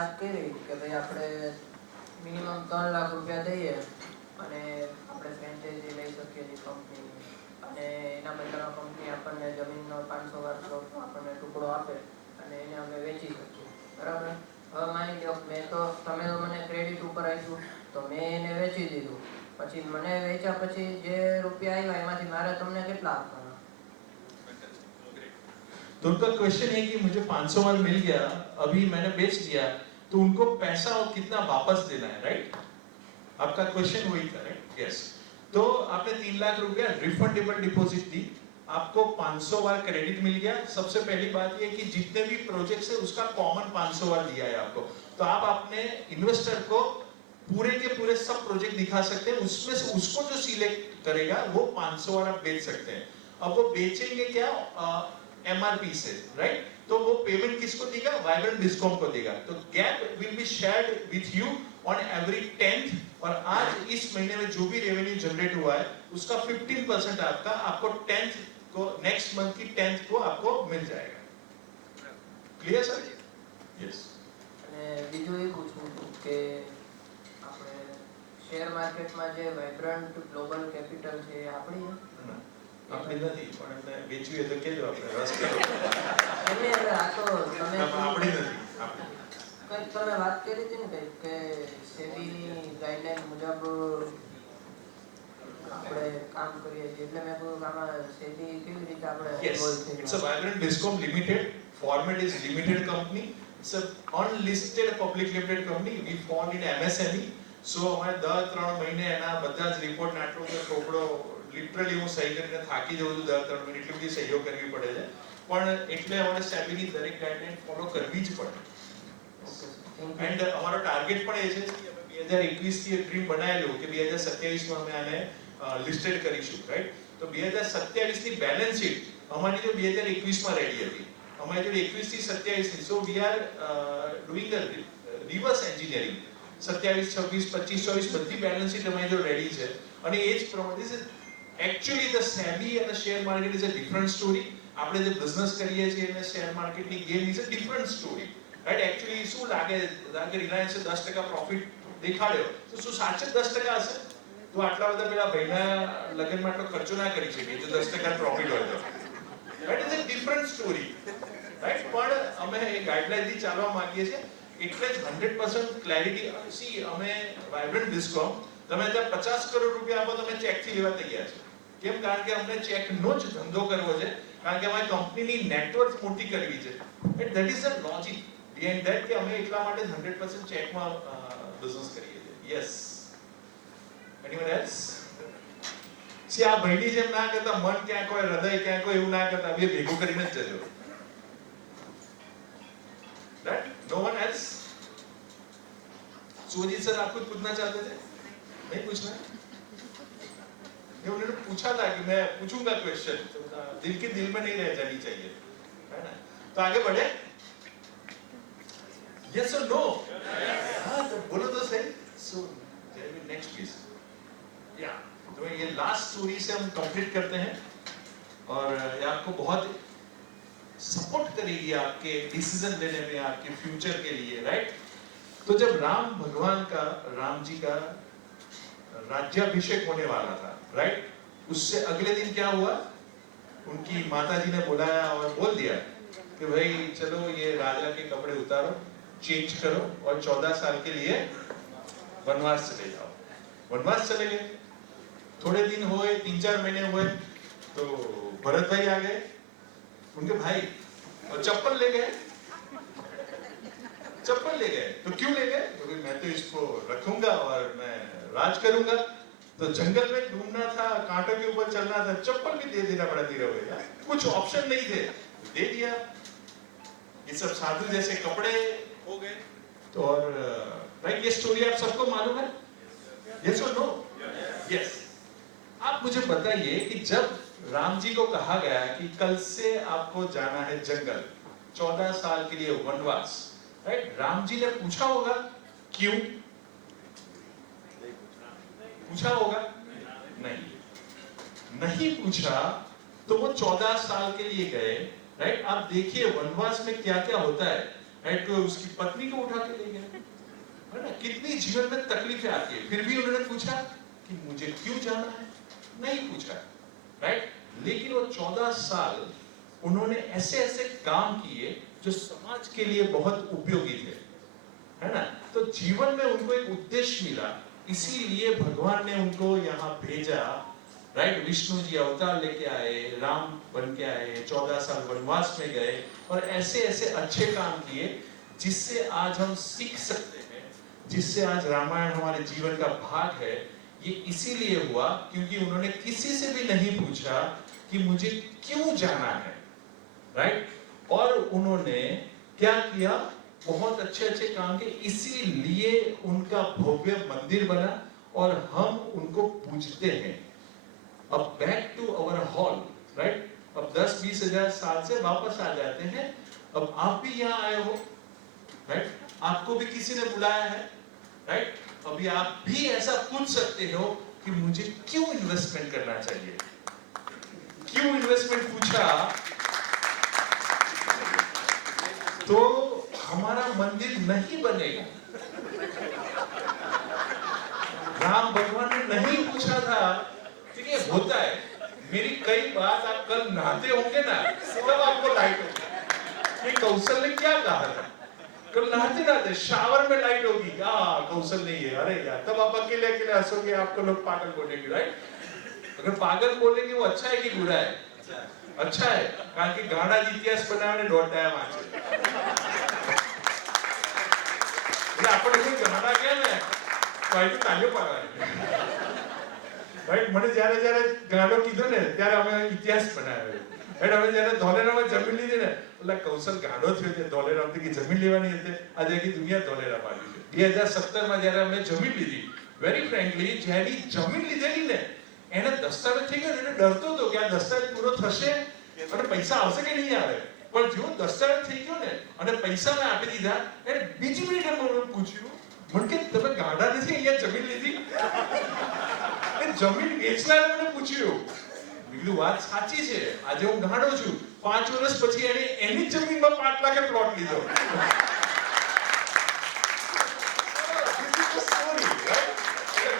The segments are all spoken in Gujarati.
વાત કરી કે ભાઈ આપણે મિનિમમ 3 લાખ રૂપિયા દઈએ અને આપણે ફ્રેન્ચાઇઝી લઈ શકીએ છીએ કંપનીની, અને એના બદલામાં કંપની આપણને જમીનનો 500 વારસો આપણને ટુકડો આપે અને એને અમે વેચી શકીએ, બરાબર. હવે માની લો તમે મને ક્રેડિટ ઉપર આપ્યું તો મેં એને વેચી દીધું, પછી મને વેચ્યા પછી જે રૂપિયા આવ્યા એમાંથી મારે તમને કેટલા આપવાના? तो उनका क्वेश्चन है कि मुझे 500 वाल मिल गया, अभी मैंने बेच दिया, तो उनको पैसा कितना वापस देना है, राइट? आपका क्वेश्चन वही था, राइट? यस. तो आपने 3 लाख रुपया रिफंडेबल डिपॉजिट दी, आपको 500 बार क्रेडिट मिल गया. सबसे पहली बात ये कि जितने भी प्रोजेक्ट्स है उसका कॉमन 500 बार दिया है आपको, तो आप अपने इन्वेस्टर को पूरे के पूरे सब प्रोजेक्ट दिखा सकते हैं, उसमें से उसको जो सिलेक्ट करेगा वो 500 बार आप बेच सकते हैं. अब वो बेचेंगे क्या? एमआरपी से, राइट? तो वो पेमेंट किसको देगा? वाइब्रेंट डिस्कॉम को देगा. तो gap will be shared with you on every 10th, और आज इस महीने में जो भी रेवेन्यू जनरेट हुआ है उसका 15% आपको 10th को, नेक्स्ट मंथ की 10th को आपको मिल जाएगा. Clear sir? यस. અને બીજું એ પૂછવું હતું કે આપણે શેર માર્કેટમાં જે વાઇબ્રન્ટ ગ્લોબલ કેપિટલ છે એ આપણી છે? આપણે નથી, પણ એમને વેચવી હોય તો કેજો, આપણે રસ કરો. એટલે આ તો તમે આપણી નથી. કંઈક તમે વાત કરી હતી ને કંઈક કે સેબીની ગાઈડલાઈન મુજબ આપણે કામ કરીએ છીએ, એટલે મેં કહ્યું આમાં સેબી કેવી રીતે આપણે Yes, it's a Vibrant Discom Limited. Format is limited company. It's a unlisted public limited company. We fall in MSME. So અમારે દર 3 મહિને એના બધા જ રિપોર્ટ નાટો કે ચોપડો લિટરલી હું સહી કરીને થાકી જાઉં છું. દર 3 મહિને એટલી બધી સહીઓ કરવી પડે છે, પણ એટલે અમારે સેબીની દરેક ગાઈડલાઈન ફોલો કરવી જ પડે. એન્ડ અમારો ટાર્ગેટ પણ એ છે કે અમે 2021 થી એક ડ્રીમ બનાવેલું કે 2027 માં અમે આને લિસ્ટેડ કરીશું, રાઈટ? તો 2027 ની બેલેન્સ શીટ અમારી જો 2021 માં રેડી હતી, અમારી જો 21 થી 27 ની, so we are doing a reverse engineering. 27, 26, 25, 24 બધી બેલેન્સ શીટ અમારી જો રેડી છે, અને એ જ પ્રમાણે this is actually the SEBI અને share market is a different story. આપણે જે બિઝનેસ કરીએ છીએ અને શેર માર્કેટની game is a different story, right? Actually શું લાગે રિલાયન્સે 10% પ્રોફિટ દેખાડ્યો, તો શું સાચે 10% હશે? તો આટલા બધા પેલા ભાઈના લગ્નમાં આટલો ખર્ચો ના કરી શકે જો 10% પ્રોફિટ હોય તો, right? Is a different story, right? પણ અમે એ ગાઈડલાઈનથી ચાલવા માંગીએ છીએ, એટલે જ 100% ક્લેરિટી. સી, અમે વાઇબ્રન્ટ ડિસ્કોમ, તમે ત્યાં 50 કરોડ રૂપિયા આપો તમે ચેકથી લેવા તૈયાર છે. કેમ? કારણ કે અમને ચેકનો જ ધંધો કરવો છે, કારણ કે અમારી કંપનીની નેટવર્ક મોટી કરવી છે. And that is the logic behind that, કે અમે એટલા માટે 100% ચેકમાં બિઝનેસ કરીએ છીએ. યસ. Anyone else? સી, આ ભાઈની જેમ ના કરતા, મન ક્યાંક હોય, હૃદય ક્યાંક હોય, એવું ના કરતા, બે ભેગું કરીને જ જજો. Right? No one else? Sujit sir, आप कुछ पूछना चाहते थे? नहीं पूछना? उन्होंने पूछा था कि मैं पूछूंगा क्वेश्चन, तो दिल के दिल में नहीं रह जानी चाहिए, है ना? तो आगे बढ़े. यस और नो? हाँ, तो बोलो तो सही. So next please. या तो ये लास्ट स्टोरी से हम कंप्लीट करते हैं, और ये आपको बहुत सपोर्ट करेगी आपके डिसीजन लेने में, आपके फ्यूचर के लिए, राइट? तो जब राम भगवान का, राम जी का राज्याभिषेक होने वाला था, राइट? उससे अगले दिन क्या हुआ? उनकी माताजी ने बुलाया और बोल दिया कि भाई चलो ये राजा के कपड़े उतारो, चेंज करो, और 14 साल के लिए वनवास चले जाओ. वनवास चले गए. थोड़े दिन हुए, 3-4 महीने हुए, तो भरत भाई आ गए, उनके भाई, और चप्पल ले गए. चप्पल ले गए तो क्यों ले गए? क्योंकि मैं तो इसको रखूंगा और मैं राज करूंगा. तो जंगल में घूमना था, कांटों के ऊपर चलना था, चप्पल भी दे देना पड़ा धीरे भैया, कुछ ऑप्शन नहीं थे, दे दिया. ये सब साधु जैसे कपड़े हो गए. तो और राइट, ये स्टोरी आप सबको मालूम है? यस और नो? यस. आप मुझे बताइए कि जब राम जी को कहा गया कि कल से आपको जाना है जंगल, 14 साल के लिए वनवास, राइट? राम जी ने पूछा होगा क्यों? पूछा होगा? नहीं पूछा, तो वो 14 साल के लिए गए, राइट? आप देखिए वनवास में क्या क्या होता है. राइट, तो उसकी पत्नी को उठा के ले गए, है ना। कितनी जीवन में तकलीफें आती है, फिर भी उन्होंने पूछा कि मुझे क्यों जाना है, नहीं पूछा, राइट। लेकिन वो 14 साल उन्होंने ऐसे ऐसे काम किए जो समाज के लिए बहुत उपयोगी थे, है ना। तो जीवन में उनको एक उद्देश्य मिला, इसीलिए भगवान ने उनको यहाँ भेजा, राइट। विष्णु जी अवतार लेके आए, राम बन के आए, 14 साल वनवास में गए और ऐसे ऐसे अच्छे काम किए जिससे आज हम सीख सकते हैं, जिससे आज रामायण हमारे जीवन का भाग है। ये इसीलिए हुआ क्योंकि उन्होंने किसी से भी नहीं पूछा कि मुझे क्यों जाना है, राइट। और उन्होंने क्या किया, बहुत अच्छे अच्छे काम किए, इसीलिए उनका भव्य मंदिर बना और हम उनको पूजते हैं। अब back to our hall, right. अब 10-20 हजार साल से वापस आ जाते हैं। अब आप भी यहाँ आए हो, राइट, आपको भी किसी ने बुलाया है, राइट। अभी आप भी ऐसा पूछ सकते हो कि मुझे क्यों इन्वेस्टमेंट करना चाहिए। क्यों इन्वेस्टमेंट पूछा तो हमारा मंदिर नहीं बनेगा। राम भगवान ने नहीं पूछा था, ठीक है, होता है। मेरी कई बात आप कल नहाते होंगे ना, तब आपको लाइट होगी। ये कौशल ने क्या कहा था, कल नहाते नहाते शावर में लाइट होगी, कौशल नहीं है, अरे यार, तब आप अकेले अकेले हंसोगे, आपको लोग पागल बोलेंगे, राइट। अगर पागल बोलेंगे वो अच्छा है कि बुरा है? अच्छा है, कारण કે ગાણા જ ઇતિહાસ બનાવીને દોડતા વાંચે એટલે આપણે કોઈ ગાણા કે ને ભાઈ તાળીઓ પાડવાની, રાઈટ। મને જ્યારે જ્યારે ગાણો કીધો ને ત્યારે અમે ઇતિહાસ બનાવ્યો, રાઈટ। અમે જ્યારે ધોલેરામાં જમીન લીધી ને એટલે કૌશલ ગાડો થયો છે, ધોલેરામાંથી કે જમીન લેવાની હતી, આજે આખી દુનિયા ધોલેરા પાડી છે। 2017માં જ્યારે અમે જમીન લીધી, વેરી ફ્રેન્કલી, જ્યારે જમીન લીધેલી ને એને દસ્તાવેજ થઈ ગયો, એને ડરતો હતો કે આ દસ્તાવેજ પૂરો થશે અને પૈસા આવશે કે નહીં આવે, પણ જો દસ્તાવેજ થઈ ગયો ને અને પૈસા મેં આપી દીધા, એને બીજી મિનિટે મને પૂછ્યું, મને કે તમે ગાડા નથી અહીંયા જમીન લીધી? એ જમીન વેચનારે મને પૂછ્યું, મેં કીધું વાત સાચી છે, આજે હું ગાડો છું, 5 વર્ષ પછી એને એની જ જમીનમાં 5 લાખે પ્લોટ લીધો।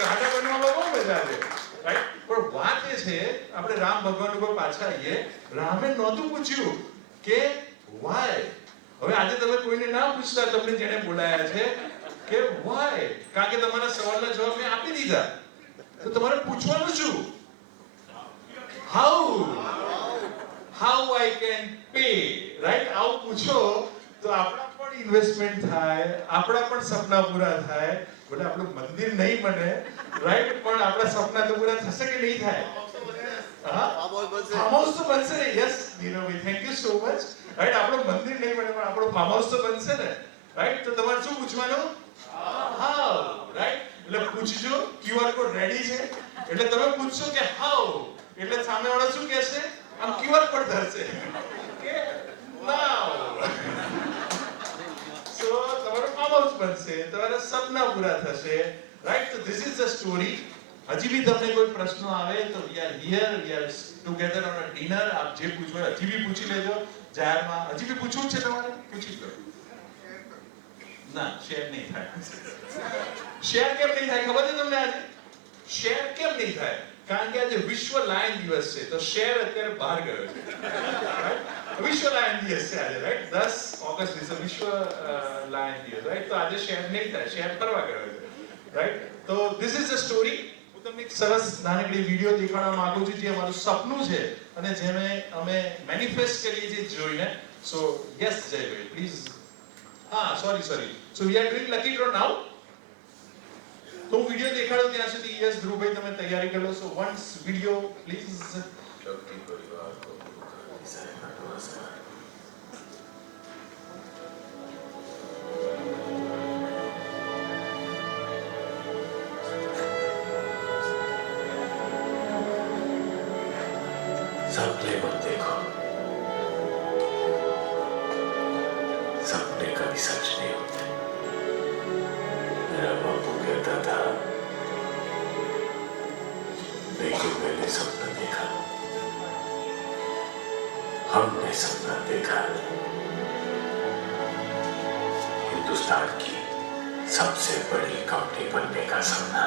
ગાડા બનવામાં બહુ મજા આવે, રાઈટ। પણ વાત એ છે, આપણે રામ ભગવાન ઉપર પાછા આવીએ, રામે નહોતું પૂછ્યું કે વાય। હવે આજે તમે કોઈને ના પૂછતા, તમને જેને બોલાયા છે કે વાય, કારણ કે તમારા સવાલના જવાબ મેં આપી દીધા, તો તમારે પૂછવાનું શું? How I can pay, right. આવું પૂછો તો આપણા પણ ઇન્વેસ્ટમેન્ટ થાય, આપણા પણ સપના પૂરા થાય। બોલે આપણું મંદિર નહીં બને, રાઈટ, પણ આપણા સપના તો પૂરા થશે કે નહીં થાય? ફાર્મ હાઉસ તો બનશે ને? યસ નીરવભાઈ, thank you so much, right. આપણું મંદિર નહીં બને પણ આપણું ફાર્મ હાઉસ તો બનશે ને, રાઈટ। તો તમારે શું પૂછવાનું? How, right. એટલે પૂછજો, ક્યુઆર કોડ રેડી છે, એટલે તમે પૂછશો કે હાઉ, એટલે સામેવાળો શું કહેશે? આમ ક્યુઆર કોડ ધરશે કે નાઉ। સો તમારું ફાર્મ હાઉસ બનશે, તમારા સપના પૂરા થશે, રાઈટ। તો ધીસ ઇઝ ધ સ્ટોરી। હજી બી તમને કોઈ પ્રશ્નો આવે તો we are here, we are together on a dinner. આપ જે પૂછવું હજી બી પૂછી લેજો જાહેરમાં। હજી બી પૂછવું છે તમારે? પૂછી લો ના, શેર નહીં થાય। શેર કેમ નહીં થાય ખબર છે તમને? આજે શેર કેમ નહીં થાય? કારણ કે આજે વિશ્વ લાયન દિવસ છે, તો શેર અત્યારે બહાર ગયો છે। વિશ્વ લાયન દિવસ છે આજે, રાઈટ। 10 ઓગસ્ટ છે વિશ્વ લાયન દિવસ, રાઈટ। તો આજે શેર નહીં થાય, શેર ફરવા ગયો છે, રાઈટ। તો ધીસ ઇઝ ધ સ્ટોરી। હું તમને એક સરસ નાનકડી વિડીયો દેખાડવા માંગુ છું, જે અમારું સપનું છે અને જેને અમે મેનિફેસ્ટ કરીએ છીએ જોઈને। સો યસ જયભાઈ please. Sorry so we are doing lucky draw now. તો હું વિડીયો દેખાડું ત્યાં સુધી યસ ધ્રુવભાઈ તમે તૈયારી કરો। સો વન્સ વિડીયો પ્લીઝ। सपने मत देखो, सपने कभी सच नहीं होते। मेरा बापू कहता था, लेकिन मैंने सपना देखा, हमने सपना देखा। हिंदुस्तान की सबसे बड़ी कंपनी बनने का सपना